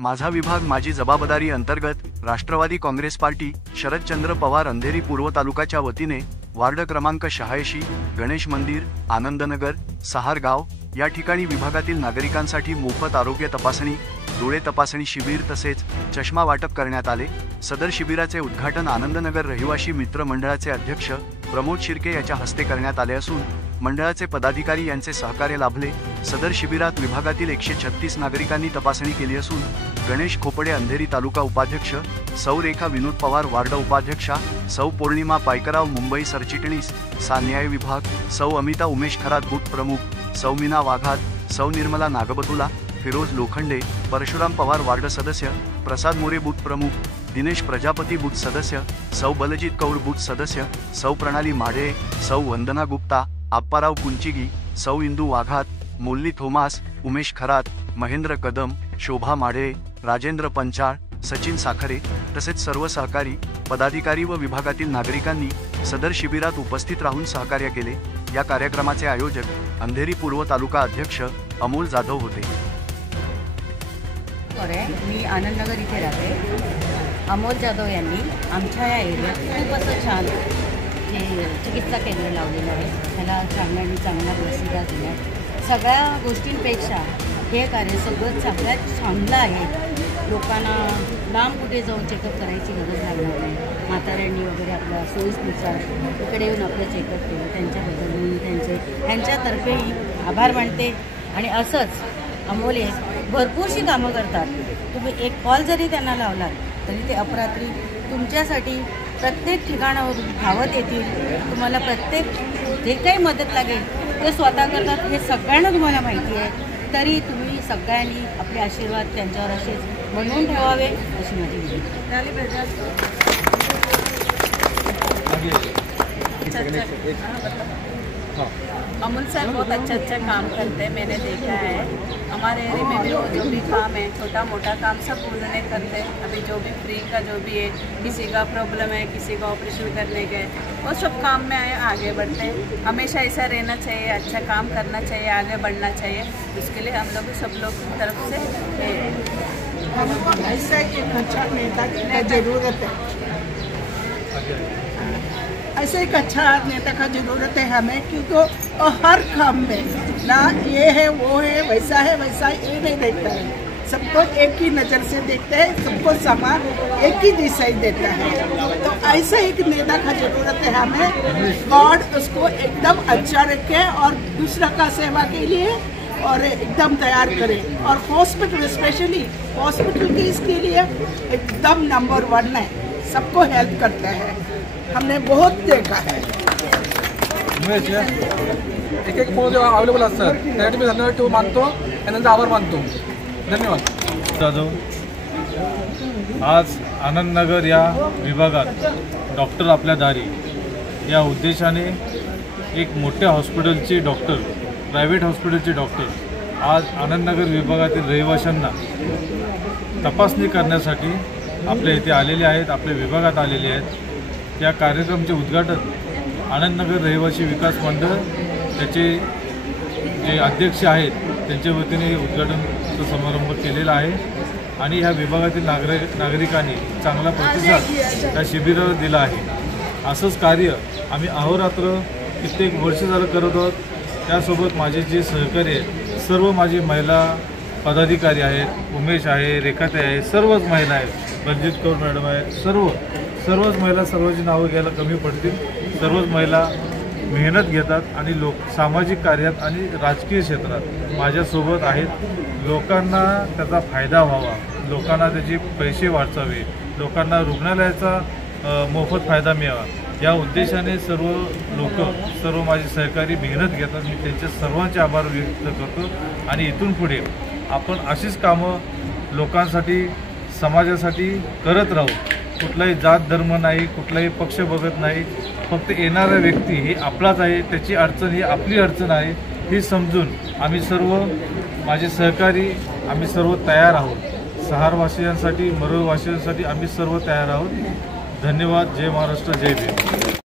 माझा विभाग माझी जबाबदारी अंतर्गत राष्ट्रवादी काँग्रेस पार्टी शरदचंद्र पवार अंधेरी पूर्व तालुक्याच्या वतीने वार्ड क्रमांक 86 गणेश मंदिर आनंदनगर सहारगाव या ठिकाणी विभागातील नागरिकांसाठी मोफत आरोग्य तपासणी डोळे तपासणी शिबिर तसेच चष्मा वाटप करण्यात आले। सदर शिबिराचे उद्घाटन आनंदनगर रहिवासी मित्र मंडळाचे अध्यक्ष प्रमोद शिर्के यांच्या हस्ते करण्यात आले असून मंडळाचे पदाधिकारी यांचे सहकार्य लाभले। सदर शिबिरात विभागातील 136 नागरिकांनी तपासणी केली असून गणेश खोपडे अंधेरी तालुका उपाध्यक्ष, सौ रेखा विनोद पवार वार्ड उपाध्यक्षा, सौ पौर्णिमा पायकराव मुंबई सरचिटणीस सा न्याय विभाग, सौ अमिता उमेश खरात बूथ प्रमुख, सौ मीना वाघात, सौ निर्मला नागबतुला, फिरोज लोखंडे, परशुराम पवार वार्ड सदस्य, प्रसाद मोरे बूथ प्रमुख, दिनेश प्रजापती बूथ सदस्य, सौ बलजीत कौर बूथ सदस्य, सौ प्रणाली माडे, सौ वंदना गुप्ता, आप्पाराव कुंचिगी, सौ इंदू वाघात, मोल्ली थोमास, उमेश खरात, महेंद्र कदम, शोभा माडे, राजेंद्र पंचाळ, सचिन साखरे तसेच सर्व सहकारी पदाधिकारी व विभागातील नागरिकांनी सदर शिबिरात उपस्थित राहून सहकार्य केले। या कार्यक्रमाचे आयोजक अंधेरी पूर्व तालुका अध्यक्ष अमोल जाधव होते। मी आनंदनगर इथे राहते। अमोल जाधव यांनी आमच्या या एरियात खूप असं छान हे चिकित्सा केंद्र लावलेलं आहे। त्याला चांगल्याने चांगला प्रसिद्ध दिला। सगळ्या गोष्टींपेक्षा हे कार्य सगळं सगळ्यात चांगलं आहे। लोकांना लांब कुठे जाऊन चेकअप करायची गरज लागणार नाही। म्हाताऱ्यांनी वगैरे आपल्या सोयीनुसार इकडे येऊन आपलं चेकअप केलं, त्यांच्याबद्दल मी त्यांच्यातर्फेही आभार मानते। आणि असंच अमोल भरपूरशी कामं करतात। तुम्ही एक कॉल जरी त्यांना लावलात तरी ते अपरात्री तुमच्यासाठी प्रत्येक ठिकाणावरून धावत येतील। तुम्हाला प्रत्येक जे काही मदत लागेल ते स्वतः करतात, हे सगळ्यांना तुम्हाला माहिती आहे। तरी तुम्ही सगळ्यांनी आपले आशीर्वाद त्यांच्यावर असेच बनवून ठेवावे अशी माझी विनंती। अमोल सर बहुत अच्छा काम करते हैं, मैंने देखा है। हमारे एरिया में भी जो भी काम है छोटा मोटा काम सब उन्होंने करते हैं। अभी जो भी फ्री का जो भी है, किसी का प्रॉब्लम है, किसी का ऑपरेशन करने के, वो सब काम में आगे बढ़ते हैं। हमेशा ऐसा रहना चाहिए, अच्छा काम करना चाहिए, आगे बढ़ना चाहिए। उसके लिए हम लोग सब लोग की तरफ से ऐसा एक अच्छा नेता की जरूरत है। ऐसे एक अच्छा नेता का जरूरत है हमें, क्योंकि हर काम में ना ये है वो है वैसा ये नहीं देखता है। सबको एक ही नज़र से देखता है, सबको समान एक ही दिशा ही देता है। तो ऐसा एक नेता का जरूरत है हमें। गॉड उसको एकदम अच्छा रखे और दूसरा का सेवा के लिए और एकदम तैयार करे। और हॉस्पिटल स्पेशली हॉस्पिटल के इसके लिए एकदम नंबर 1 है, सबको हेल्प करता है। हमने बहुत देखा है। एक फोन अवेलेबल असतात त्यासाठी मी धन्यवाद ठेवू मानतो आणि त्यांचा आभार मानतो। धन्यवाद। जाधव आज आनंदनगर या विभागात डॉक्टर आपल्या दारी या उद्देशाने एक मोठ्या हॉस्पिटलचे डॉक्टर, प्रायव्हेट हॉस्पिटलचे डॉक्टर आज आनंदनगर विभागातील रहिवाशांना तपासणी करण्यासाठी आपल्या इथे आलेले आहेत, आपल्या विभागात आलेले आहेत। या कार्यक्रमाचे उद्घाटन आनंदनगर रहिवासी विकास मंडळ त्याचे जे अध्यक्ष आहेत त्यांच्या वतीने उद्घाटन समारंभ केलेला आहे। आणि ह्या विभागातील नागरिकांनी चांगला प्रतिसाद या शिबिराला दिला आहे। असंच कार्य आम्ही अहोरात्र कित्येक वर्ष झालं करत आहोत। त्यासोबत माझे जे सहकारी आहेत, सर्व माझी महिला पदाधिकारी आहेत, उमेश आहे, रेखाताई आहे, सर्वच महिला आहेत, बलजीत कौर मॅडम आहेत, सर्वच महिला, सर्वांची नावं घ्यायला कमी पडतील। सर्वच महिला मेहनत घेतात आणि सामाजिक कार्यात आणि राजकीय क्षेत्रात माझ्यासोबत आहेत। लोकांना त्याचा फायदा व्हावा, लोकांना त्याचे पैसे वाचावे, लोकांना रुग्णालयाचा मोफत फायदा मिळावा या उद्देशाने सर्व माझे सहकारी मेहनत घेतात। मी त्यांचे सर्वांचे आभार व्यक्त करतो आणि इथून पुढे आपण अशीच कामं लोकांसाठी, समाजासाठी करत राहू। कुठलाही जात धर्म नाही, कुठलाही पक्ष बघत नाही। फक्त येणारा व्यक्ती हे आपलाच आहे, त्याची अडचण ही आपली अडचण आहे ही समजून आम्ही सर्व माझे सहकारी आम्ही सर्व तयार आहोत। सहारवासियांसाठी, मरोळवासियांसाठी आम्ही सर्व तयार आहोत। धन्यवाद। जय महाराष्ट्र, जय भीम।